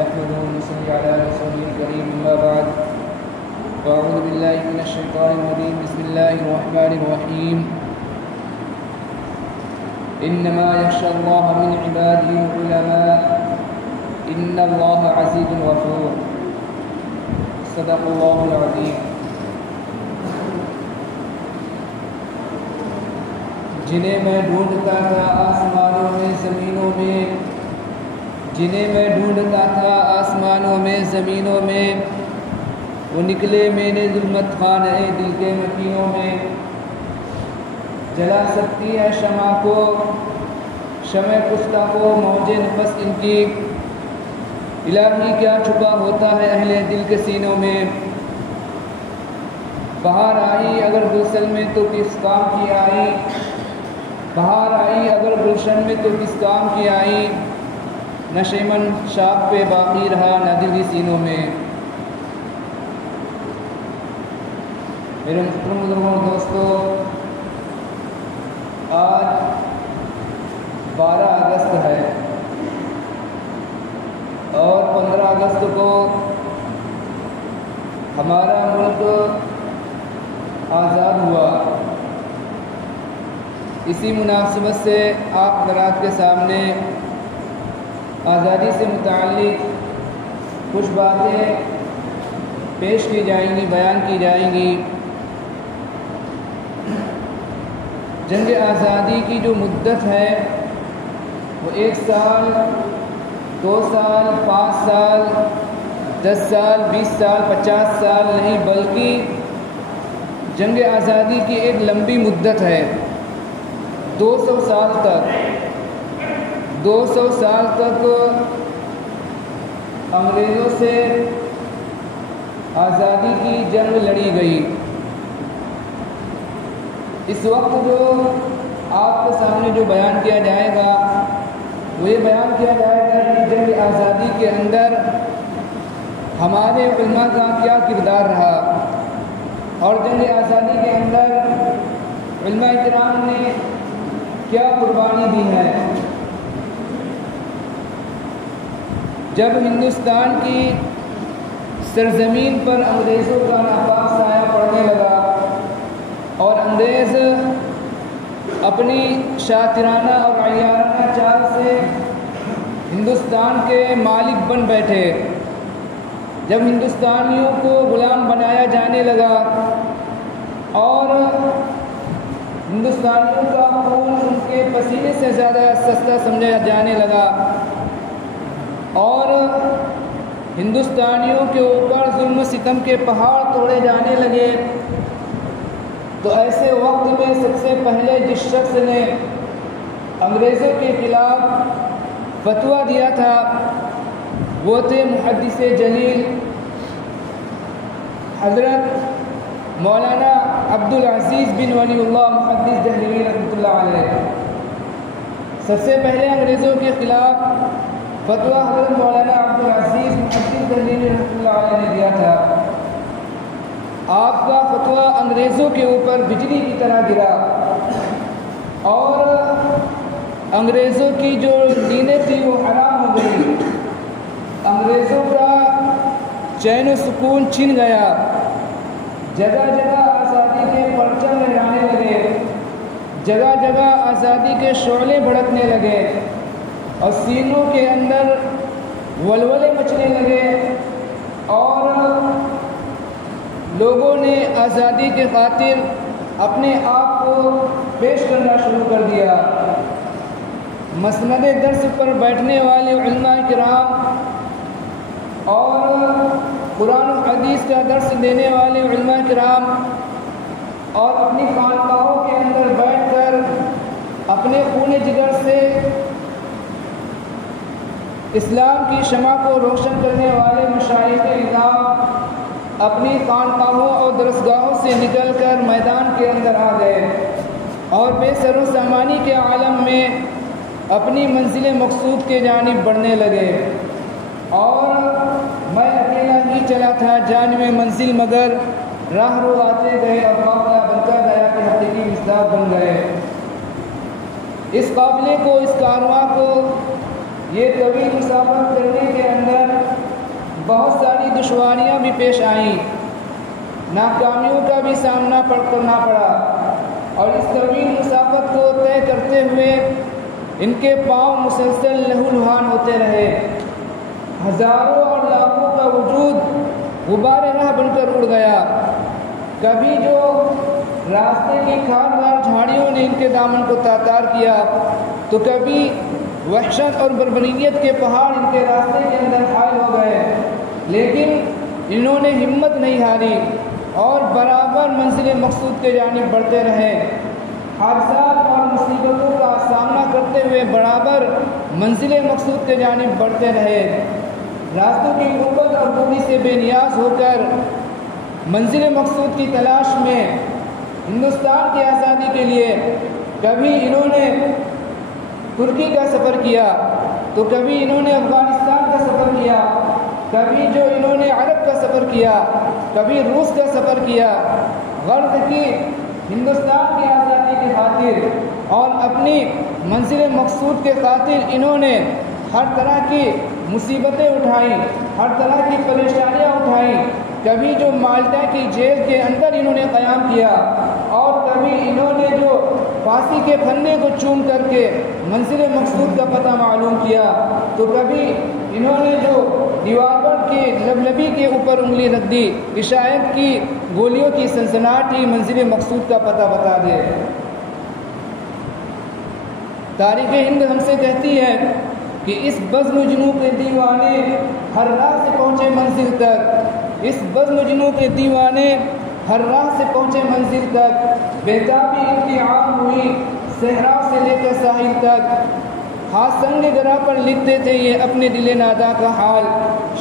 نحمده ونصلي على رسوله الكريم أما بعد فأعوذ بالله من الشيطان الرجيم بسم الله الرحمن الرحيم إنما يخشى الله من عباده العلماء إن الله عزيز غفور صدق الله العظيم. جنہیں میں ڈھونڈتا تھا آسمانوں میں زمینوں میں، جنہیں میں ڈھونڈتا تھا آسمانوں میں زمینوں میں، وہ نکلے میرے ظلمت خانہ دل کے مکینوں میں. جلا سکتی ہے شمع کو، شمع پختہ کو موج نفس ان کی، الہی کیا چھپا ہوتا ہے اہل دل کے سینوں میں. بہار آئی اگر گلشن میں تو کس کام کی آئی، بہار آئی اگر گلشن میں تو کس کام کی آئی، نہ شیمن شاخ پہ باقی رہا نہ دل سینوں میں. میرے محترم بزرگوں اور دوستو، آج 12 اگست ہے اور 15 اگست کو ہمارا ملک آزاد ہوا. اسی مناسبت سے آپ حضرات کے سامنے آزادی سے متعلق کچھ باتیں پیش کی جائیں گی، بیان کی جائیں گی. جنگ آزادی کی جو مدت ہے وہ 1 سال، 2 سال، 5 سال، 10 سال، 20 سال، 50 سال نہیں، بلکہ جنگ آزادی کی ایک لمبی مدت ہے. 200 سال تک 200 سال تک انگریزوں سے آزادی کی جنگ لڑی گئی. اس وقت جو آپ کے سامنے جو بیان کیا جائے گا وہ یہ بیان کیا جائے گا کہ جنگ آزادی کے اندر ہمارے علماء کا کیا کردار رہا، اور جنگ آزادی کے اندر علماء کرام نے کیا قربانی دی ہے. جب ہندوستان کی سرزمین پر انگریزوں کا ناپاک سایہ پڑنے لگا اور انگریز اپنی شاطرانہ اور عیارانہ چال سے ہندوستان کے مالک بن بیٹھے، جب ہندوستانیوں کو غلام بنایا جانے لگا اور ہندوستانیوں کا خون ان کے پسینے سے زیادہ سستا سمجھا جانے لگا اور ہندوستانیوں کے اوپر ظلم و ستم کے پہاڑ توڑے جانے لگے، تو ایسے وقت میں سب سے پہلے جس شخص نے انگریزوں کے خلاف فتویٰ دیا تھا وہ تھے محدث جلیل حضرت مولانا عبدالعزیز بن ولی اللہ محدث دہلوی رحمۃ اللہ علیہ. سب سے پہلے انگریزوں کے خلاف فتویٰ حضرت مولانا عبدالعزیز محدث دہلوی رحمۃ اللہ علیہ نے دیا تھا. آپ کا فتویٰ انگریزوں کے اوپر بجلی کی طرح گرا اور انگریزوں کی جو نیندیں تھیں وہ حرام ہو گئی، انگریزوں کا چین و سکون چھن گیا، جگہ جگہ آزادی کے پرچم لہرانے لگے، جگہ جگہ آزادی کے شعلے بھڑکنے لگے اور سینوں کے اندر ولولے مچنے لگے اور لوگوں نے آزادی کے خاطر اپنے آپ کو پیش کرنا شروع کر دیا. مسند درس پر بیٹھنے والے علماء کرام اور قرآن و حدیث کا درس دینے والے علماء کرام اور اپنی خانقاہوں کے اندر بیٹھ کر اپنے خون جگر سے اسلام کی شمع کو روشن کرنے والے مشائخ نظام اپنی خانقاہوں اور درسگاہوں سے نکل کر میدان کے اندر آ گئے اور بے سر و سامانی کے عالم میں اپنی منزل مقصود کے جانب بڑھنے لگے. اور میں اکیلا ہی چلا تھا جانب منزل، مگر راہ رو آتے گئے اور قافلہ بنتا گیا کہ حقیقی مصداق بن گئے. اس قافلے کو، اس کارواں کو یہ طویل مسافت کرنے کے اندر دشواریاں بھی پیش آئیں، ناکامیوں کا بھی سامنا کرنا پڑا، اور اس طویل مسافت کو طے کرتے ہوئے ان کے پاؤں مسلسل لہولہان ہوتے رہے۔ ہزاروں اور لاکھوں کا وجود غبار راہ بن کر اڑ گیا۔ کبھی جو راستے کی خاردار جھاڑیوں نے ان کے دامن کو تاتار کیا، تو کبھی وحشت اور بربریت کے پہاڑ ان کے راستے کے اندر حائل ہو گئے، لیکن انہوں نے ہمت نہیں ہاری اور برابر منزل مقصود کے جانب بڑھتے رہے۔ حادثات اور مصیبتوں کا سامنا کرتے ہوئے برابر منزل مقصود کے جانب بڑھتے رہے۔ راستوں کی غربت اور دوری سے بے نیاز ہو کر منزل مقصود کی تلاش میں ہندوستان کی آزادی کے لیے کبھی انہوں نے ترکی کا سفر کیا، تو کبھی انہوں نے افغانستان کا سفر کیا، کبھی جو انہوں نے عرب کا سفر کیا، کبھی روس کا سفر کیا، غرض کی ہندوستان کی آزادی کی خاطر اور اپنی منزل مقصود کے خاطر انہوں نے ہر طرح کی مصیبتیں اٹھائیں، ہر طرح کی پریشانیاں اٹھائیں۔ کبھی جو مالٹا کی جیل کے اندر انہوں نے قیام کیا، اور کبھی انہوں نے جو پھانسی کے پھندے کو چوم کر کے منزل مقصود کا پتہ معلوم کیا، تو کبھی انہوں نے جو ریوالور کے لبلبی کے اوپر انگلی رکھ دی کہ شاید کی گولیوں کی سنسناہٹ ہی منزل مقصود کا پتہ بتا دے۔ تاریخ ہند ہم سے کہتی ہے کہ اس بزم جنوں کے دیوانے ہر راہ سے پہنچے منزل تک، اس بزم جنوں کے دیوانے ہر راہ سے پہنچے منزل تک، بےتابی ان کی عام ہوئی صحرا سے لے کر ساحل تک، ہاتھ سنگ گرا پر لکھتے تھے یہ اپنے دل نادا کا حال،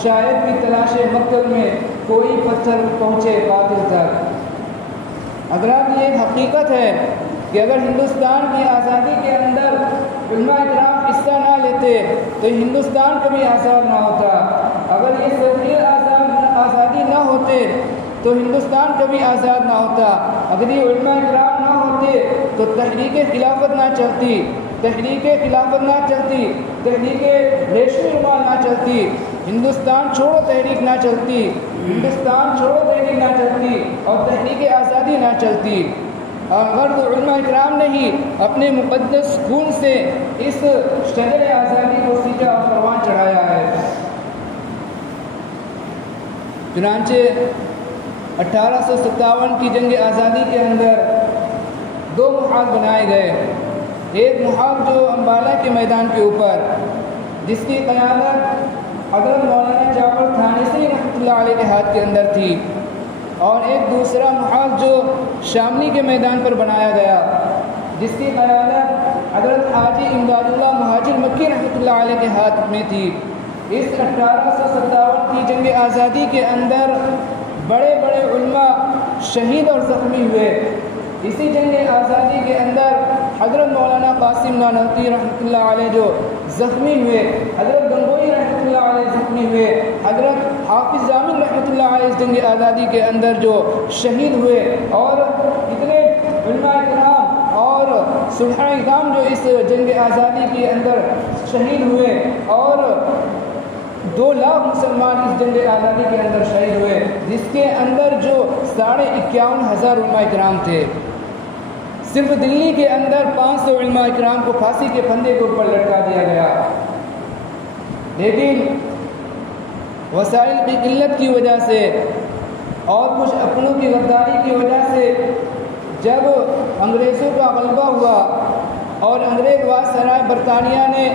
شاید بھی تلاش مقتل میں کوئی پتھر پہنچے قاتل تک۔ حضرات، یہ ایک حقیقت ہے کہ اگر ہندوستان کی آزادی کے اندر علماء کرام حصہ نہ لیتے تو ہندوستان کبھی آزاد نہ ہوتا، اگر یہ صغیر آزادی نہ ہوتے تو ہندوستان کبھی آزاد نہ ہوتا، اگر یہ علماء کرام نہ ہوتے تو تحریک خلافت نہ چلتی، تحریک خلافت نہ چلتی، تحریک ریشمی رومال نہ چلتی، ہندوستان چھوڑو تحریک نہ چلتی، ہندوستان چھوڑو تحریک نہ چلتی، اور تحریک آزادی نہ چلتی۔ اگر تو علماء اکرام نے ہی اپنے مقدس خون سے اس شجر آزادی کو سینچا اور پروان چڑھایا ہے۔ چنانچہ 1857 کی جنگ آزادی کے اندر دو محاذ بنائے گئے، ایک محاذ جو امبالہ کے میدان کے اوپر جس کی قیادت حضرت مولانا جعفر تھانسی رحمۃ اللہ علیہ کے ہاتھ کے اندر تھی، اور ایک دوسرا محاذ جو شاملی کے میدان پر بنایا گیا جس کی قیادت حضرت حاجی امداد اللہ مہاجر مکی رحمۃ اللہ علیہ کے ہاتھ میں تھی۔ اس 1857 کی جنگ آزادی کے اندر بڑے بڑے علماء شہید اور زخمی ہوئے۔ اسی جنگ آزادی کے اندر حضرت مولانا قاسم نانوتوی رحمۃ اللہ علیہ جو زخمی ہوئے، حضرت گنگوئی رحمۃ اللہ علیہ زخمی ہوئے، حضرت حافظ ضامن رحمۃ اللہ علیہ اس جنگ آزادی کے اندر جو شہید ہوئے، اور اتنے علماء کرام اور صلحاء اعظام جو اس جنگ آزادی کے اندر شہید ہوئے، اور 2 لاکھ مسلمان اس جنگ آزادی کے اندر شہید ہوئے، جس کے اندر جو 51,500 علماء کرام تھے۔ صرف دلی کے اندر 500 علماء کرام کو پھانسی کے پھندے کے اوپر لٹکا دیا گیا، لیکن وسائل کی قلت کی وجہ سے اور کچھ اپنوں کی غداری کی وجہ سے جب انگریزوں کا غلبہ ہوا اور انگریز وائسرائے برطانیہ نے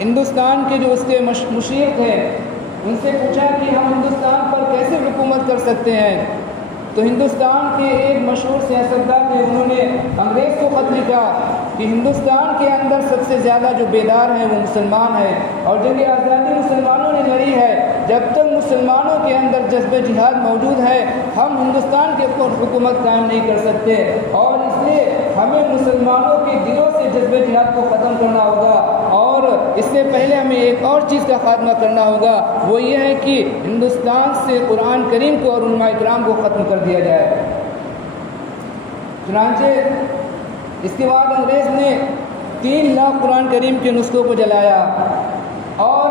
ہندوستان کے جو اس کے مشیر تھے ان سے پوچھا کہ ہم ہندوستان پر کیسے حکومت کر سکتے ہیں، تو ہندوستان کے ایک مشہور سیاستدان تھے، انہوں نے انگریز کو خط لکھا کہ ہندوستان کے اندر سب سے زیادہ جو بیدار ہیں وہ مسلمان ہیں، اور جنگ آزادی مسلمانوں نے لڑی ہے، جب تک مسلمانوں کے اندر جذبہ جہاد موجود ہے ہم ہندوستان کے اوپر حکومت قائم نہیں کر سکتے، اور اس لیے ہمیں مسلمانوں کے دلوں سے جذبہ جہاد کو ختم کرنا ہوگا، اور اس سے پہلے ہمیں ایک اور چیز کا خاتمہ کرنا ہوگا، وہ یہ ہے کہ ہندوستان سے قرآن کریم کو اور علماء کرام کو ختم کر دیا جائے۔ چنانچہ اس کے بعد انگریز نے 3 لاکھ قرآن کریم کے نسخوں کو جلایا اور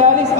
40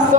100